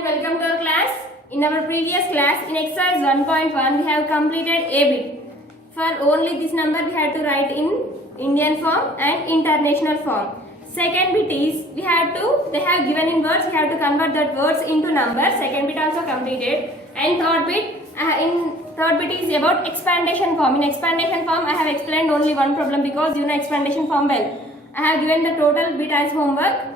and welcome to our class. In our previous class, in exercise 1.1, we have completed a bit. For only this number, we had to write in Indian form and international form. Second bit is they have given in words, we have to convert that words into numbers. Second bit also completed. And third bit is about expandation form. In expandation form, I have explained only one problem because you know expandation form well. I have given the total bit as homework.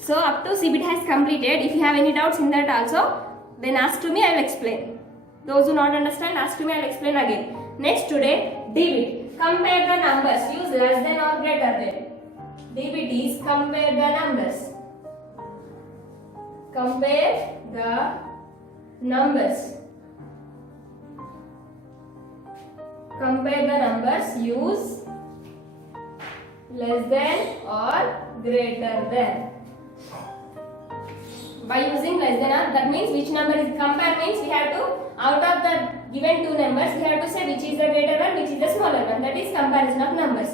So up to C bit has completed. If you have any doubts in that also, then ask to me, I will explain. Those who not understand, ask to me, I will explain again. Next today, D bit. Compare the numbers. Use less than or greater than. D bit is compare the numbers. Compare the numbers. Compare the numbers. Use less than or greater than. By using less than or, that means which number is compare means we have to, out of the given two numbers, we have to say which is the greater one, which is the smaller one. That is comparison of numbers.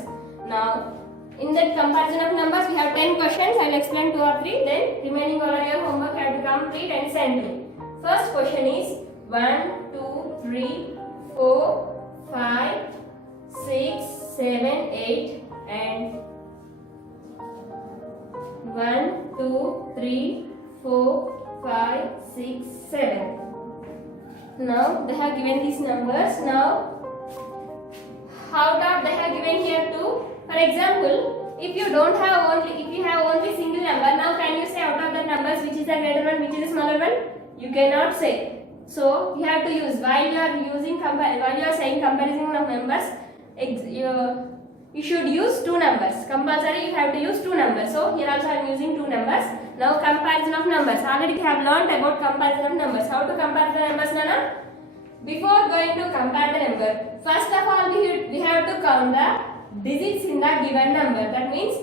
Now, in that comparison of numbers, we have 10 questions. I will explain 2 or 3. Then remaining all of your homework you have to complete and send me. First question is 1, 2, 3, 4, 5, 6, 7, 8 and 1, 2, 3, 4, 5, 6, 7. Now they have given these numbers. Now out of they have given here 2. For example, if you have only single number, now can you say out of the numbers which is the greater one, which is the smaller one? You cannot say. So you have to use while you are saying comparison of numbers. You should use 2 numbers. Compulsory you have to use 2 numbers. So here also I am using 2 numbers. Now comparison of numbers. Already we have learnt about comparison of numbers. How to compare the numbers, Nana? Before going to compare the number, first of all we have to count the digits in the given number. That is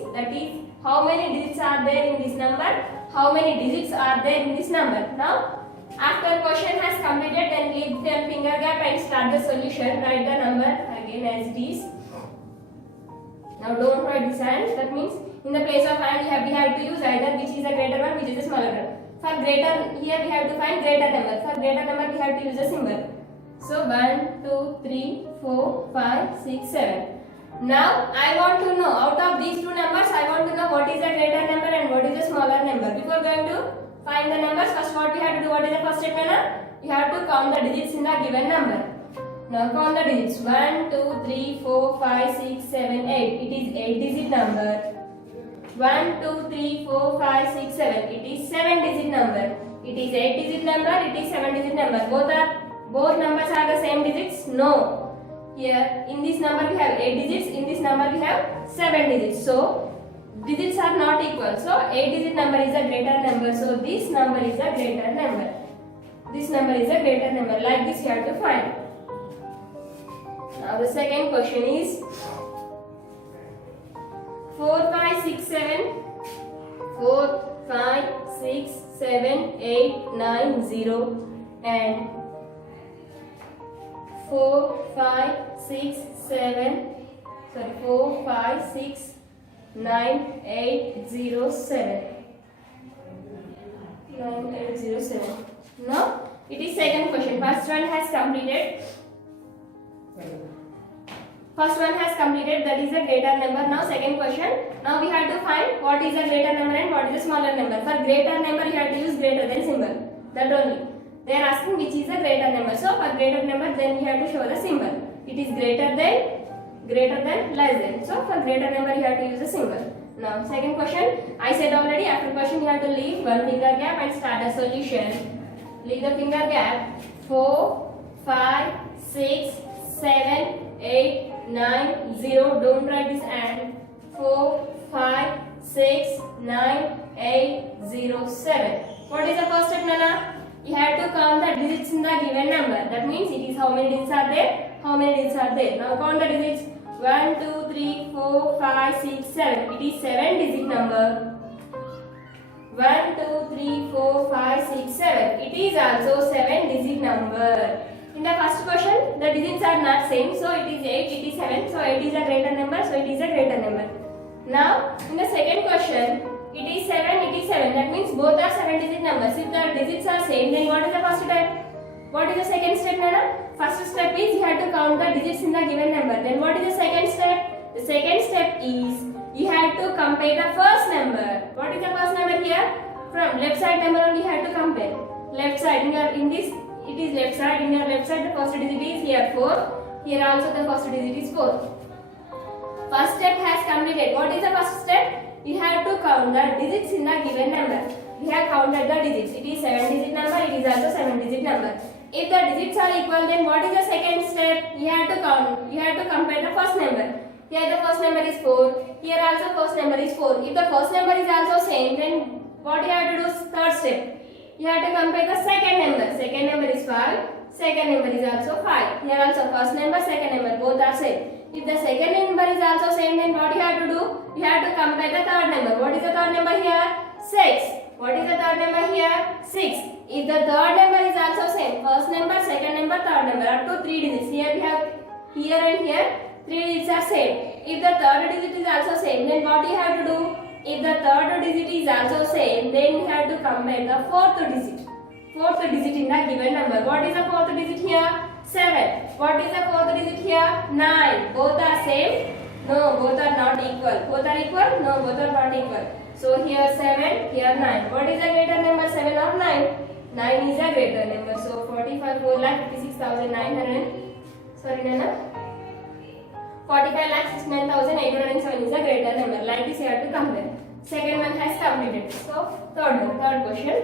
how many digits are there in this number, how many digits are there in this number. Now after question has completed, then leave the finger gap and start the solution. Write the number again as it is. Now don't write this hand. That means in the place of hand we have to use either which is the greater one, which is the smaller one. For greater, here we have to find greater number. For greater number we have to use a symbol. So 1, 2, 3, 4, 5, 6, 7. Now I want to know out of these 2 numbers, I want to know what is the greater number and what is the smaller number. Before going to find the numbers, first what we have to do, what is the first step, Nana? You have to count the digits in the given number. Now count the digits. 1, 2, 3, 4, 5, 6, 7, 8. It is 8-digit number. 1, 2, 3, 4, 5, 6, 7. It is 7-digit number. It is 8-digit number. It is 7-digit number. Both numbers are the same digits? No. Here in this number we have 8 digits. In this number we have 7 digits. So digits are not equal. So 8-digit number is a greater number. So this number is a greater number. This number is a greater number. Like this you have to find. Now the second question is 4, 5, 6, 7. 4, 5, 6, 7, 8, 9, 0 and 4, 5, 6, 9, 8, 0, 7. 9, 8, 0, 7. Now it is second question. First one has completed. First one has completed, that is a greater number. Now second question. Now we have to find what is a greater number and what is a smaller number. For greater number you have to use greater than symbol. That only. They are asking which is a greater number. So for greater number then we have to show the symbol. It is greater than, less than. So for greater number you have to use a symbol. Now second question. I said already after question you have to leave one finger gap and start a solution. Leave the finger gap. 4, 5, 6, 7, 8, 9, 0. Don't write this and 4, 5, 6, 9, 8, 0, 7. What is the first step, Nana? You have to count the digits in the given number. That means it is how many digits are there? How many digits are there? Now count the digits. 1, 2, 3, 4, 5, 6, 7. It is 7-digit number. 1, 2, 3, 4, 5, 6, 7. It is also 7-digit number. In the first question, the digits are not same. So it is 8, it is 7. So 8 is a greater number. So it is a greater number. Now in the second question, It is 7, it is 7. That means both are 7-digit numbers. If the digits are same, then what is the first step? What is the second step, Nana? First step is you have to count the digits in the given number. Then what is the second step? The second step is you have to compare the first number. What is the first number here? From left side number only you have to compare. Left side, in this it is left side. In your left side the first digit is here 4. Here also the first digit is 4. First step has completed. What is the first step? You have to count the digits in the given number. We have counted the digits. It is 7-digit number. It is also 7-digit number. If the digits are equal, then what is the second step? You have to count. You have to compare the first number. Here the first number is 4. Here also first number is 4. If the first number is also same, then what you have to do is third step. You have to compare the second number. Second number is 5. Second number is also 5. Here also first number, second number, both are same. If the second number is also same, then what you have to do? You have to compare the third number. What is the third number here? 6. What is the third number here? 6. If the third number is also same, first number, second number, third number, up to 3 digits. Here we have here and here 3 digits are same. If the third digit is also same, then what you have to do? If the third digit is also same, then you have to compare the fourth digit. Fourth digit in the given number. What is the fourth digit here? 7. What is the fourth digit here? 9. Both are same? No, both are not equal. Both are equal? No, both are not equal. So here 7, here 9. What is the greater number, 7 or 9? 9 is a greater number. So 4,56,900. Sorry, Nana. 45,69,807 is a greater number. Like this, you have to compare. Second one has completed. So third question.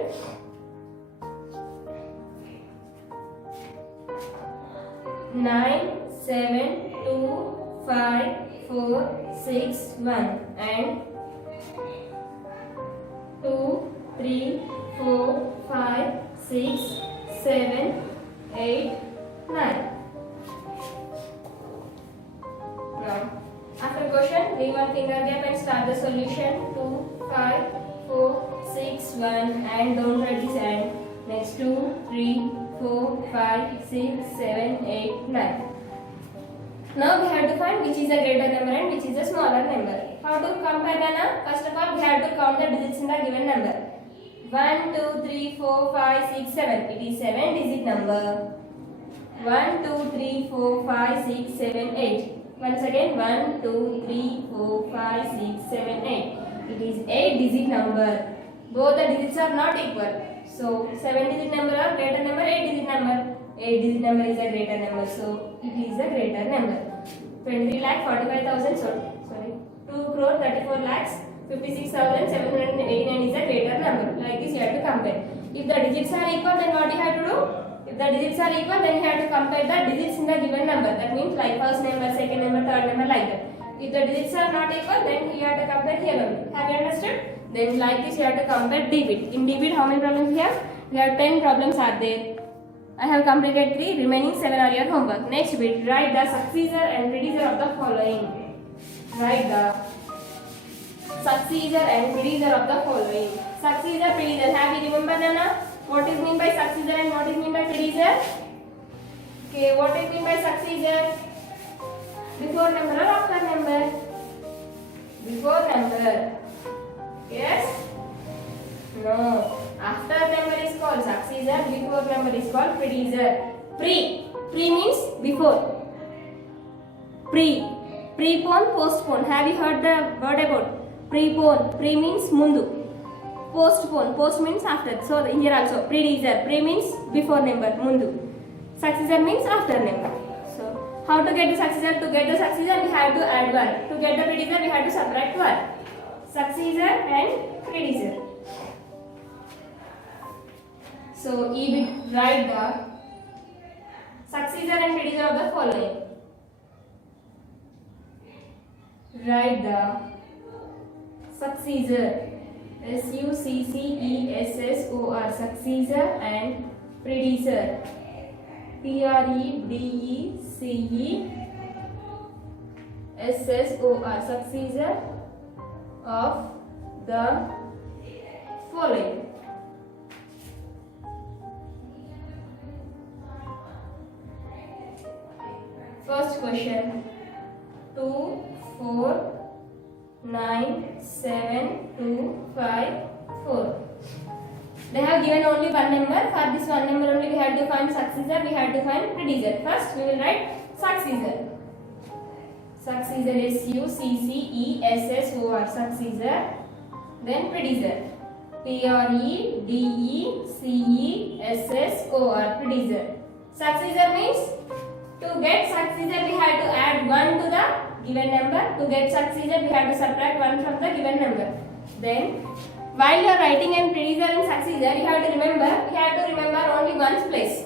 9, 7, 2, 5, 4, 6, 1 and 2, 3, 4, 5, 6, 7, 8, 9. Now, after question, leave one finger gap and start the solution. 2, 5, 4, 6, 1 and don't write this and. Next 2, 3, 4, 5, 6, 7, 8, 9. Now we have to find which is a greater number and which is a smaller number. How to compare Nana? First of all, we have to count the digits in the given number. 1, 2, 3, 4, 5, 6, 7. It is 7-digit number. 1, 2, 3, 4, 5, 6, 7, 8. Once again, 1, 2, 3, 4, 5, 6, 7, 8. It is 8-digit number. Both the digits are not equal. So 7-digit number or greater number, 8-digit number. 8-digit number is a greater number. So it is a greater number. 23,45,000. Sorry. 2,34,56,789 is a greater number. Like this, you have to compare. If the digits are equal, then what you have to do? If the digits are equal, then you have to compare the digits in the given number. That means like first number, second number, third number, like that. If the digits are not equal, then you have to compare here only. Have you understood? Then like this, you have to compare D-bit. In D-bit, how many problems we have? We have 10 problems are there. I have completed 3. Remaining 7 are your homework. Next bit, write the successor and predecessor of the following. Write the successor and predecessor of the following. Successor, predecessor. Have you remember, Nana? What is mean by successor and what is mean by predecessor? Okay, what is mean by successor? Before number or after number? Before number. Yes? No. After number is called successor. Before number is called predecessor. Pre means before. Prepone, postpone. Have you heard the word about prepone? Pre means mundu. Postpone. Post means after. So here also predecessor. Pre means before number, mundu. Successor means after number. So how to get the successor? To get the successor, we have to add 1. To get the predecessor, we have to subtract 1. Successor and predecessor. So write the successor and predecessor of the following. Write the successor. Successor. Successor and predecessor. Predecessor. Successor of the following. First question. 2, 4, 9, 7, 2, 5, 4. They have given only one number. For this one number only we have to find successor, we have to find predecessor. First we will write successor. Successor is S-U-C-C-E-S-S-O-R, successor. Then predecessor. P-R-E-D-E-C-E-S-S-O-R, predecessor. Successor means to get successor we have to add 1 to the given number. To get successor we have to subtract 1 from the given number. Then while you are writing in predecessor and successor, you have to remember only one's place.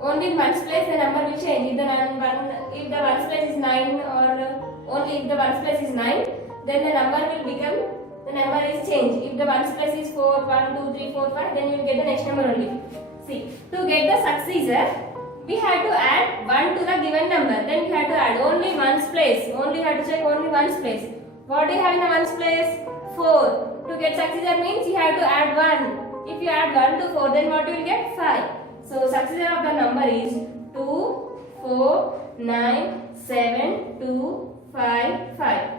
Only in one's place the number will change. If the one's place is 9 or only if the one's place is 9, then the number is changed. If the one's place is 4, 1, 2, 3, 4, 5, then you will get the next number only. See, to get the successor, we have to add 1 to the given number. Then we have to add only one's place. Only have to check only one's place. What do you have in the one's place? 4. To get successor means you have to add 1. If you add 1 to 4, then what you will get? 5. So successor of the number is 2, 4, 9, 7, 2, 5, 5.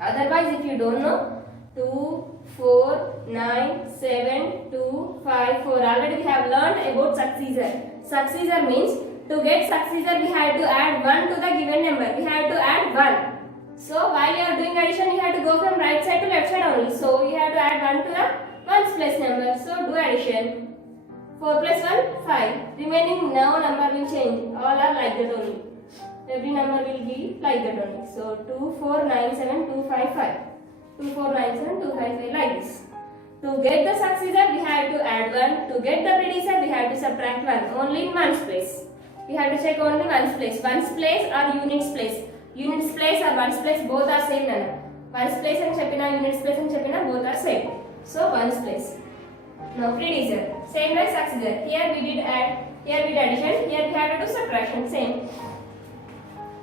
Otherwise, if you don't know, 2, 4, 9, 7, 2, 5, 4. Already we have learned about successor. Successor means to get successor we have to add 1 to the given number. We have to add 1. So while you are doing addition, you have to go from right side to left side only. So you have to add 1 to the ones place number. So do addition. 4 plus 1, 5. Remaining now number will change. All are like that only. Every number will be like that only. So 2, 4, 9, 7, 2, 5, 5. 2, 4, 9, 7, 2, 5, 5 like this. To get the successor, we have to add 1. To get the predecessor, we have to subtract 1. Only in ones place. We have to check only ones place. Ones place or units place. Units place or ones place both are same nana. Ones place and cheppina, units place and cheppina both are same. So ones place. Now predecessor. Same like successor. Here we did addition. Here we have to do subtraction. Same.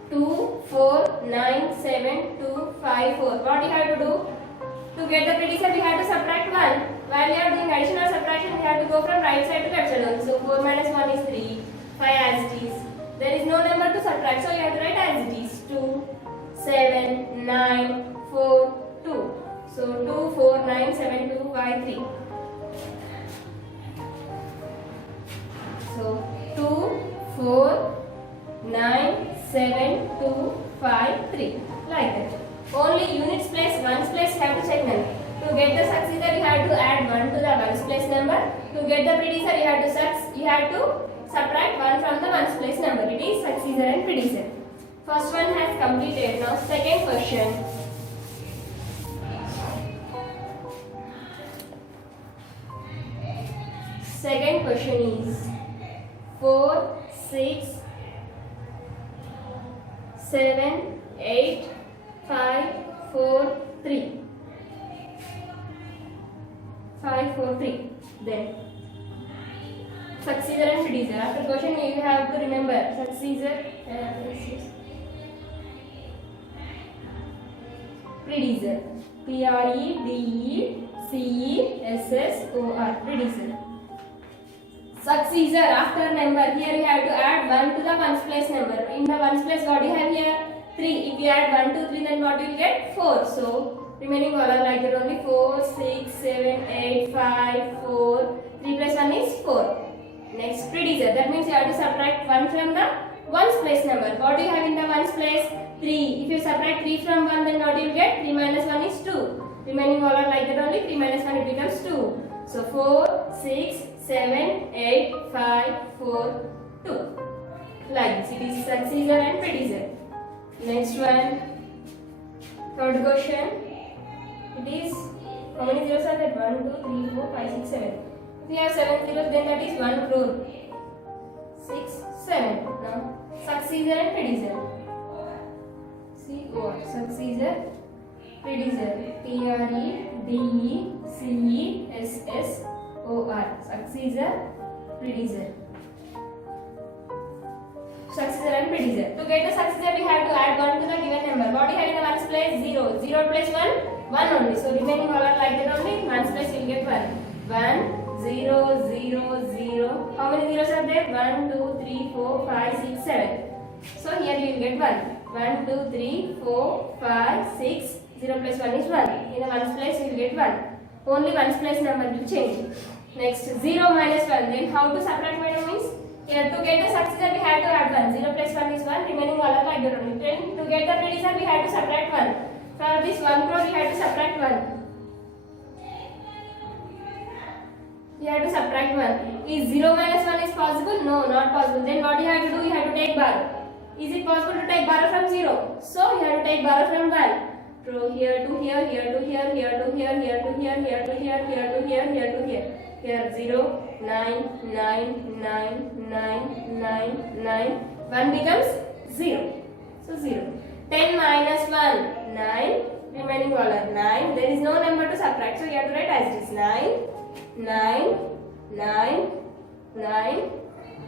2, 4, 9, 7, 2, 5, 4. What you have to do? To get the predecessor, we have to subtract 1. While we are doing addition or subtraction, we have to go from right side to left side only. So 4 minus 1 is 3. 5 as it is. There is no number to subtract, so you have to write as it is. 2, 7, 9, 4, 2. So 2, 4, 9, 7, 2, 5, 3. So 2, 4, 9, 7, 2, 5, 3. Like that. Only units place, ones place have to check none. To get the successor, you have to add 1 to the ones place number. To get the predecessor, you have to subtract 1 from the ones place number. It is successor and predecessor. First one has completed. Now second question. Second question is 4, 6, 7, 8, 5, 4, 3. 5, 4, 3. Then successor and predecessor. After question you have to remember successor predecessor. P-R-E-D-E-C-E-S-S-O-R. Predecessor. Successor after number. Here you have to add 1 to the ones place number. In the ones place what you have here? 3. If you add 1 to 3, then what you will get? 4. So remaining all are like that only. 4, 6, 7, 8, 5, 4. 3 plus 1 is 4. Next predecessor. That means you have to subtract 1 from the ones place number. What do you have in the ones place? 3. If you subtract 3 from 1, then what you will get? 3 minus 1 is 2. Remaining all are like that only. 3 minus 1 it becomes 2. So 4, 6, 7, 8, 5, 4, 2. Like this. It is successor and predecessor. Next one. Third question. It is, how many zeros are there? 1, 2, 3, 4, 5, 6, 7. If we have 7 zeros, then that is 1 crore. 6, 7. Now, successor and predecessor. See what? Successor, predecessor. P-R-E-D-E-C-E-S-S-O-R. Successor, predecessor. Successor and predecessor. To get the successor, we have to add 1 to the given number. What do you have in the ones place? 0. 0 plus 1, 1 only. So remaining all are like that only. Ones place you will get 1. 1, 0, 0, 0. How many zeros are there? 1, 2, 3, 4, 5, 6, 7. So here you will get 1. 1, 2, 3, 4, 5, 6. 0 plus 1 is 1. In the ones place we will get 1. Only ones place number will change. Next 0 minus 1. Then how to subtract, madam? Means here to get the successor we have to add 1. 0 plus 1 is 1. Remaining all are like that only. Then to get the predecessor we have to subtract 1. For this 1 crore we have to subtract 1. You have to subtract 1. Is 0 minus 1 is possible? No, not possible. Then what you have to do? You have to take borrow. Is it possible to take borrow from 0? So you have to take borrow from 1. So here to here, here to here, here to here, here to here, here to here, here to here, here to here. Here 0, 9, 9, 9, 9, 9, 9. 1 becomes 0. So 0. 10 minus 1, 9. Remaining all are 9. There is no number to subtract. So you have to write as it is 9, 9, 9, 9,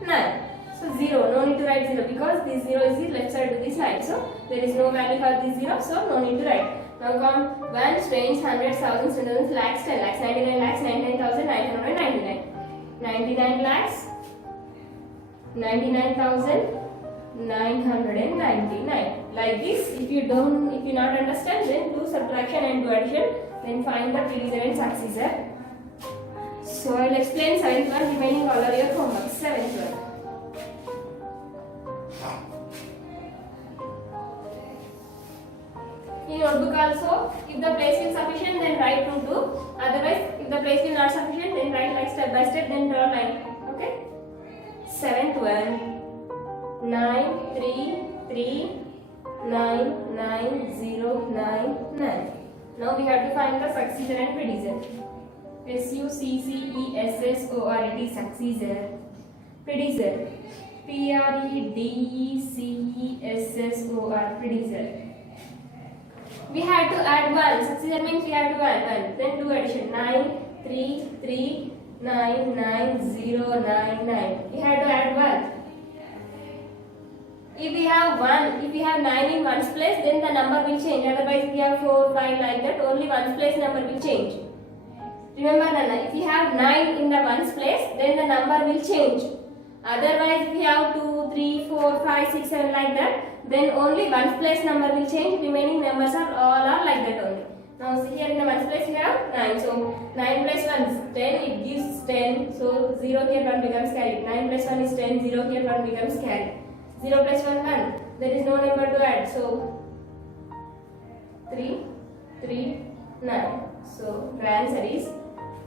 9. So 0, no need to write 0 because this 0 is the left side of this line. So there is no value for this 0, so no need to write. Now come 1, tens, hundreds, thousands, thousands, lakhs, 10 lakhs, 99 lakhs, 99,999. 99 lakhs, 99,999. Like this, if you not understand, then do subtraction and do addition, then find the predecessor and successor. So I will explain 7th one, remaining all are your homework. 7th one. In notebook also, if the place is sufficient, then write 2, 2. Otherwise, if the place is not sufficient, then write like step by step, then draw line. Okay? 7th one. 9, 3, 3, 9, 9, 0, 9, 9. Now we have to find the successor and predecessor. S-U-C-C-E-S-S-O-R-E-T, successor. Predecessor. P-R-E-D-E-C-E-S-S-O-R, predecessor. We have to add 1. Successor means we have to add 1. Then do addition. 9, 3, 3, 9, 9, 0, 9, 9. We have to add 1. If we have 9 in ones place, then the number will change. Otherwise, if we have 4, 5 like that, only ones place number will change. Remember, Nana, if you have 9 in the ones place, then the number will change. Otherwise, if you have 2, 3, 4, 5, 6, 7 like that, then only ones place number will change. Remaining numbers are all are like that only. Now see here in the ones place we have 9. So 9 plus 1 is 10. It gives 10. So 0 here 1 becomes carry. 9 plus 1 is 10. 0 here 1 becomes carry. 0 plus 1 1. There is no number to add. So 3, 3, 9. So the answer is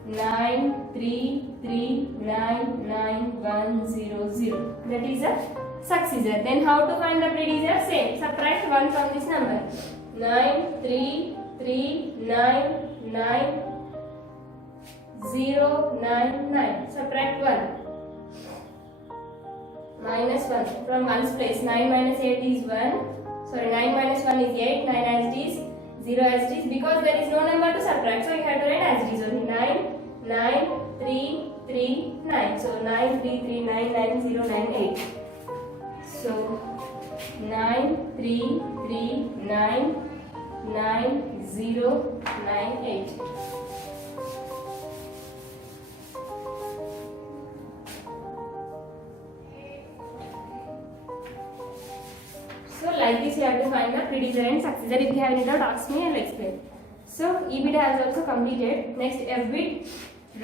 9, 3, 3, 9, 9, 1, 0, 0. That is a successor. Then how to find the predecessor? Same. Subtract 1 from this number. 9, 3, 3, 9, 9, 0, 9, 9. Subtract 1. Minus 1 from 1's place. 9 minus 8 is 1. Sorry, 9 minus 1 is 8. 9 as it is. 0 as it is. Because there is no number to subtract. So you have to write as it is only. 9, 9, 3, 3, 9. So 9, 3, 3, 9, 9, 0, 9, 8. So 9, 3, 3, 9, 9, 0, 9, 8. So like this you have to find the predecessor and successor. If you have any doubt, ask me, I will explain. So E bit has also completed. Next F bit.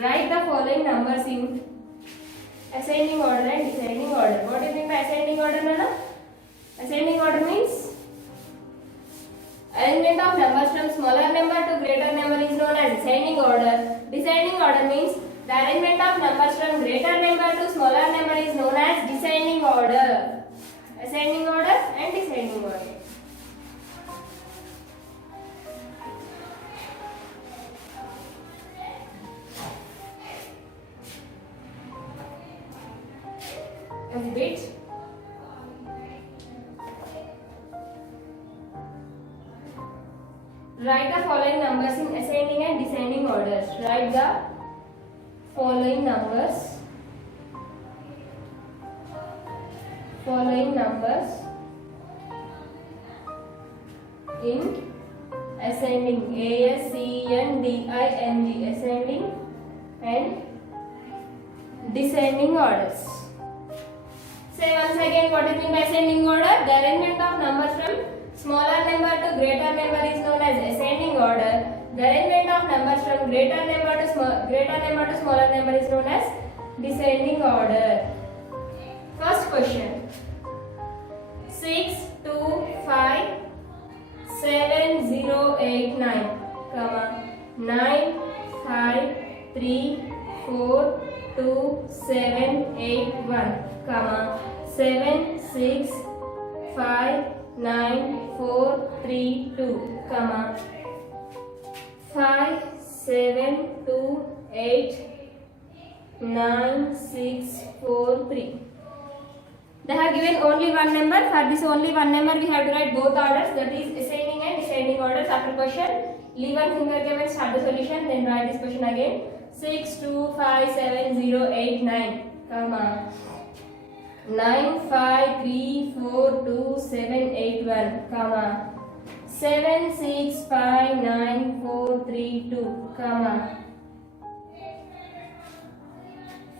Write the following numbers in ascending order and descending order. What do you mean by ascending order, Nana? Ascending order means arrangement of numbers from smaller number to greater number is known as ascending order. Descending order means the arrangement of numbers from greater number to smaller number is known as descending order. Ascending order and descending order. F bit. Write the following numbers in ascending and descending orders. Write the following numbers. In ascending. A-S-C-E-N-D-I-N-G. Ascending and descending orders. Say once again what is meant by ascending order. The arrangement of numbers from smaller number to greater number is known as ascending order. The arrangement of numbers from greater number to smaller number is known as descending order. First question. 6, 2, 5, 7, 0, 8, 9, comma 9, 5, 3, 4, 2, 7, 8, 1, comma 7, 6, 5, 9, 4, 3, 2, comma 5, 7, 2, 8, 9, 6, 4, 3. They have given only one number. For this only one number we have to write both orders, that is ascending and descending orders. After question, leave one finger game and start the solution, then write this question again. 6, 2, 5, 7, 0, 8, 9, comma 9, 5, 3, 4, 2, 7, 8, 1, comma 7, 6, 5, 9, 4, 3, 2, comma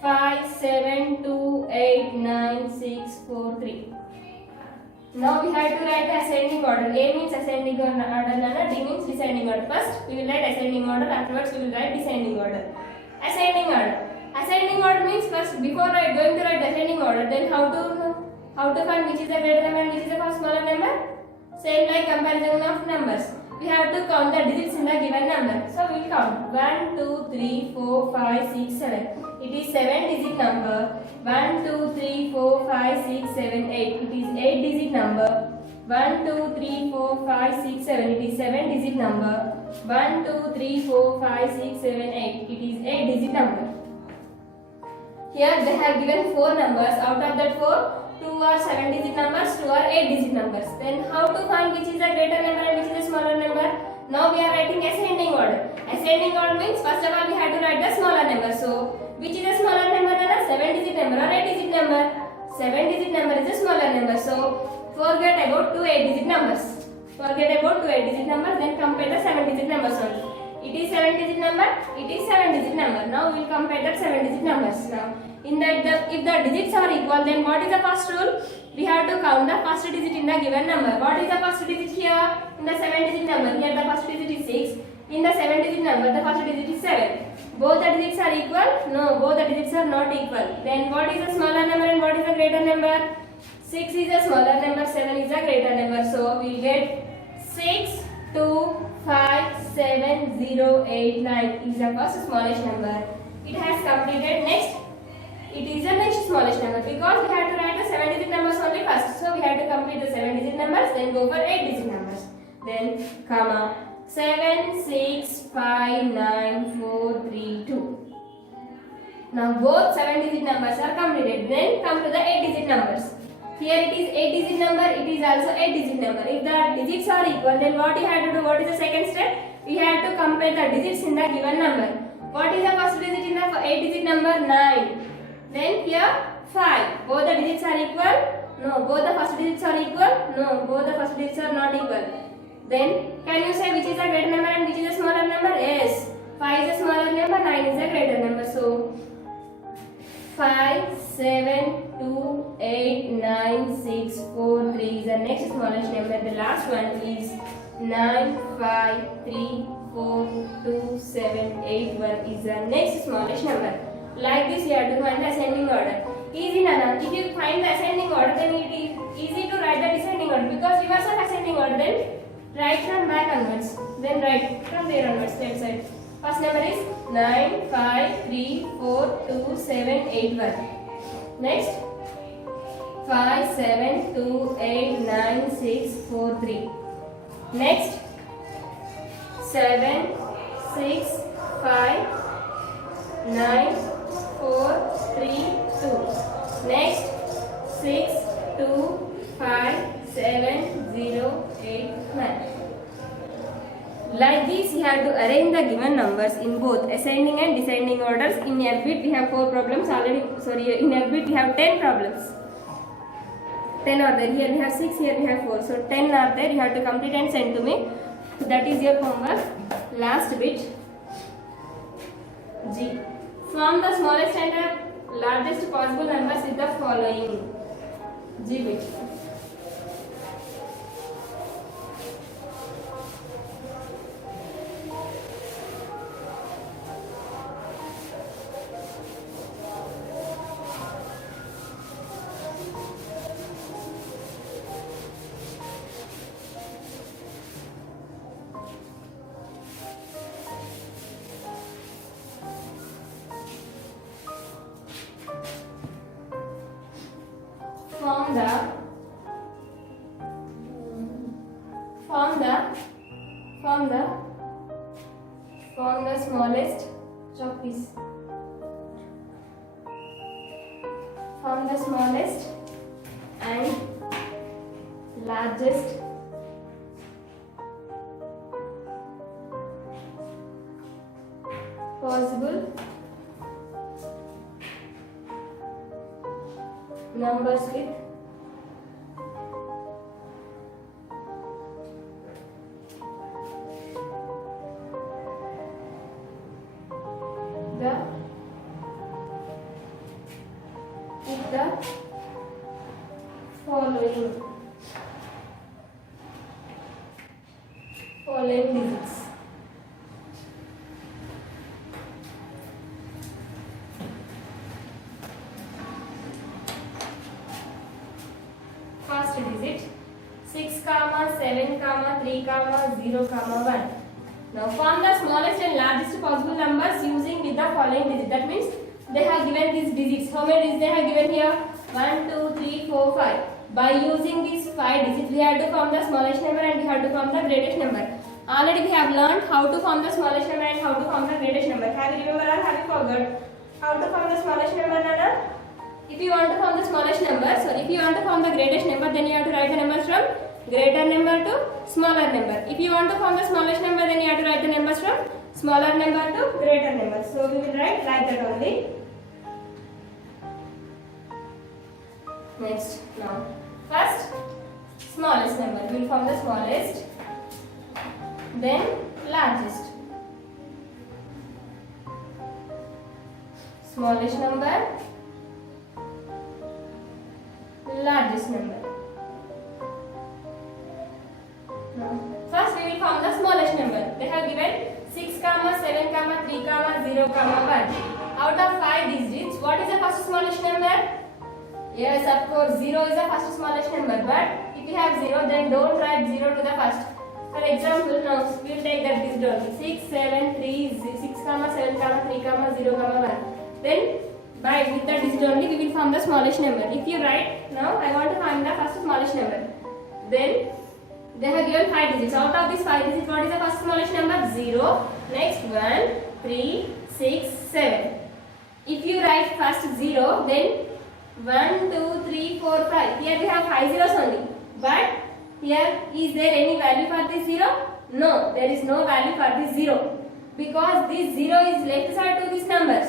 5, 7, 2, 8, 9, 6, 4, 3. Now we have to write the ascending order. A means ascending order, D means descending order. First we will write ascending order, afterwards we will write descending order. Ascending order. Ascending order means first before going to write ascending order, then how to find which is the greater number and which is the smaller number? Same like comparison of numbers. We have to count the digits in the given number. So we will count 1, 2, 3, 4, 5, 6, 7. It is 7-digit number. 1, 2, 3, 4, 5, 6, 7, 8. It is 8-digit number. 1, 2, 3, 4, 5, 6, 7. It is 7-digit number. 1, 2, 3, 4, 5, 6, 7, 8. It is 8-digit number. Here they have given 4 numbers. Out of that 4, 2 are 7-digit numbers, 2 are 8-digit numbers. Then how to find which is the greater number and which is the smaller number? Now we are writing ascending order. Ascending order means first of all we have to write the smaller number. So which is the smaller number? 7-digit number or 8-digit number? 7-digit number is the smaller number. So forget about 2 8-digit numbers. Forget about 2 8-digit numbers. Then compare the 7-digit numbers only. It is 7-digit number. It is 7-digit number. Now we will compare the 7-digit numbers. Now in that if the digits are equal, then what is the first rule? We have to count the first digit in the given number. What is the first digit here? In the 7-digit number, here the first digit is 6. In the 7-digit number, the first digit is 7. Both the digits are equal? No, both the digits are not equal. Then what is the smaller number and what is the greater number? 6 is the smaller number, 7 is the greater number. So we will get 6, 2, 5, 7, 0, 8, 9 is the first smallest number. It has completed. Next, it is the next smallest number because we have to write the 7-digit numbers only first. So we have to complete the 7-digit numbers, then go for 8-digit numbers. Then comma 7, 6, 5, 9, 4, 3, 2. Now both 7-digit numbers are completed. Then come to the 8-digit numbers. Here it is 8-digit number, it is also 8-digit number. If the digits are equal, then what you have to do? What is the second step? We have to compare the digits in the given number. What is the first digit in the 8-digit number? 9. Then here 5. Both the digits are equal? No. Both the first digits are equal? No. Both the first digits are not equal. Then can you say which is the greater number and which is the smaller number? Yes. 5 is the smaller number, 9 is the greater number. So 5, 7, 2, 8, 9, 6, 4, 3 is the next smallest number. The last one is 9, 5, 3, 4, 2, 7, 8, 1 is the next smallest number. Like this you have to find the ascending order. Easy Nana. If you find the ascending order, then it is easy to write the descending order because reverse of ascending order, then write from back onwards. Then write from there onwards, left side. First number is 9, 5, 3, 4, 2, 7, 8, 1. Next 5, 7, 2, 8, 9, 6, 4, 3. Next 7, 6, 5, 9, 4, 3, 2. Next 6, 2, 5, 7, 0, 8, 9. Like this, you have to arrange the given numbers in both ascending and descending orders. In FBIT, we have 4 problems already. Sorry, in FBIT, we have 10 problems. 10 are there. Here we have 6, here we have 4. So 10 are there. You have to complete and send to me. That is your homework. Last bit. G. Form the smallest and the largest possible numbers with the following. जी बेटा. From the smallest chalk piece. From the smallest and largest possible numbers with the following digits. First digit 6, 7, 3, 0, 1. Now form the smallest and largest possible numbers using with the following digit. That means they have given these digits. How many digits they have given here? 1, 2, 3, 4, 5. By using these 5 digits, we have to form the smallest number and we have to form the greatest number. Already we have learned how to form the smallest number and how to form the greatest number. Have you remembered or have you forgot how to form the smallest number, Nana? If you want to form the smallest number, if you want to form the greatest number, then you have to write the numbers from greater number to smaller number. If you want to form the smallest number, then you have to write the numbers from smaller number to greater number. So we will write like that only. Next, now first smallest number. We will form the smallest, then largest. Smallest number, largest number. Now, first we will form the smallest number. They have given 6, 7, 3, 0, 1. Out of 5 digits, what is the first smallest number? Yes, of course, 0 is the first smallest number. But if you have 0, then don't write 0 to the first. For example, now we will take that digit only. 6, 7, 3, 6, 7, 3, 0, 1. Then by with the digit only we will form the smallest number. If you write now, I want to find the first smallest number. Then they have given 5 digits. Out of these 5 digits, what is the first smallest number? 0. Next 1, 3, 6, 7. If you write first 0, then 1, 2, 3, 4, 5. Here we have 5 zeros only. But here is there any value for this 0? No, there is no value for this 0. Because this 0 is left side to these numbers.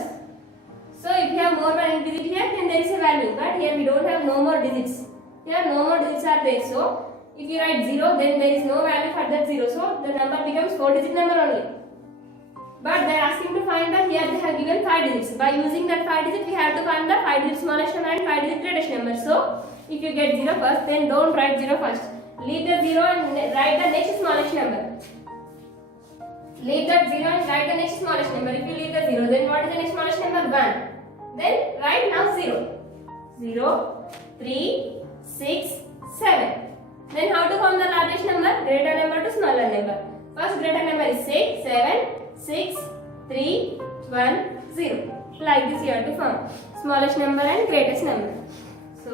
So if you have more than digit here, then there is a value. But here we don't have no more digits. Here no more digits are there. So if you write 0, then there is no value for that 0. So the number becomes 4-digit number only. But they are asking to find the, here they have given 5 digits. By using that 5 digits, we have to find the 5-digit smallest number and 5-digit greatest number. So if you get 0 first, then don't write 0 first. Leave the 0 and write the next smallest number. Leave that 0 and write the next smallest number. If you leave the 0, then what is the next smallest number? 1. Then write now 0. 0, 3, 6, 7. Then how to form the largest number? Greater number to smaller number. First greater number is 6, 7, 6, 3, 1, 0. Like this you have to form smallest number and greatest number. So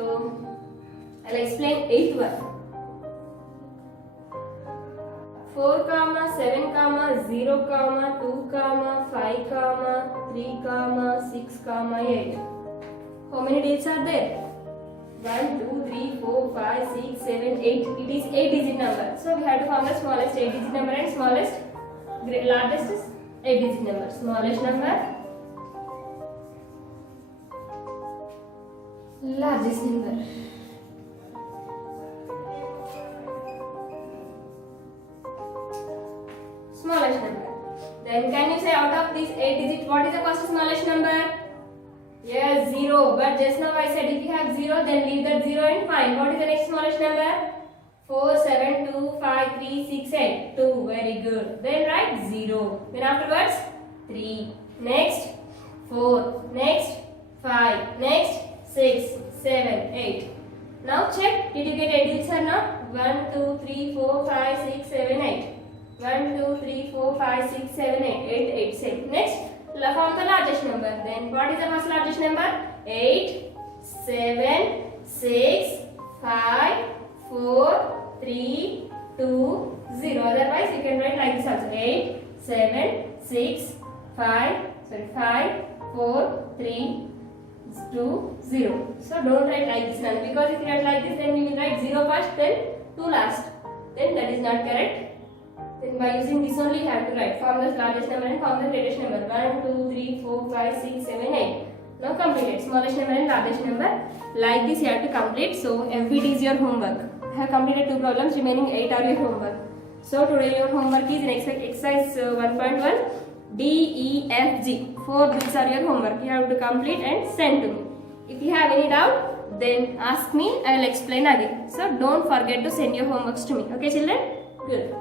I will explain 8th one. 4, 7, 0, 2, 5, 3, 6, 8. How many digits are there? 1, 2, 3, 4, 5, 6, 7, 8. It is 8-digit number. So we have to form the smallest 8-digit number and smallest, largest is 8-digit number. Smallest number, largest number. Smallest number. Then can you say out of these 8 digits, what is the first smallest number? Yes, 0. But just now I said if you have 0, then leave that 0 and find. What is the next smallest number? 4, 7, 2, 5, 3, 6, 8. 2. Very good. Then write 0. Then afterwards 3. Next 4. Next 5. Next 6, 7, 8. Now check. Did you get 8 digits or not? 1, 2, 3, 4, 5, 6, 7, 8. 1, 2, 3, 4, 5, 6, 7, 8. 8, 8, 6. Next, found the largest number. Then what is the first largest number? 8, 7, 6, 5, 4, 3, 2, 0. Otherwise, you can write like this also. 8, 7, 6, 5, 4, 3, 2, 0. So don't write like this now, because if you write like this, then you will write 0 first, then 2 last. Then that is not correct. Then by using this only you have to write form the largest number and form the greatest number. 1, 2, 3, 4, 5, 6, 7, 8. Now complete it. Smallest number and largest number. Like this you have to complete. So FBT is your homework. I have completed 2 problems. Remaining 8 are your homework. So today your homework is in exercise 1.1. D, E, F, G. 4 these are your homework. You have to complete and send to me. If you have any doubt, then ask me. I will explain again. So don't forget to send your homeworks to me. Okay, children? Good.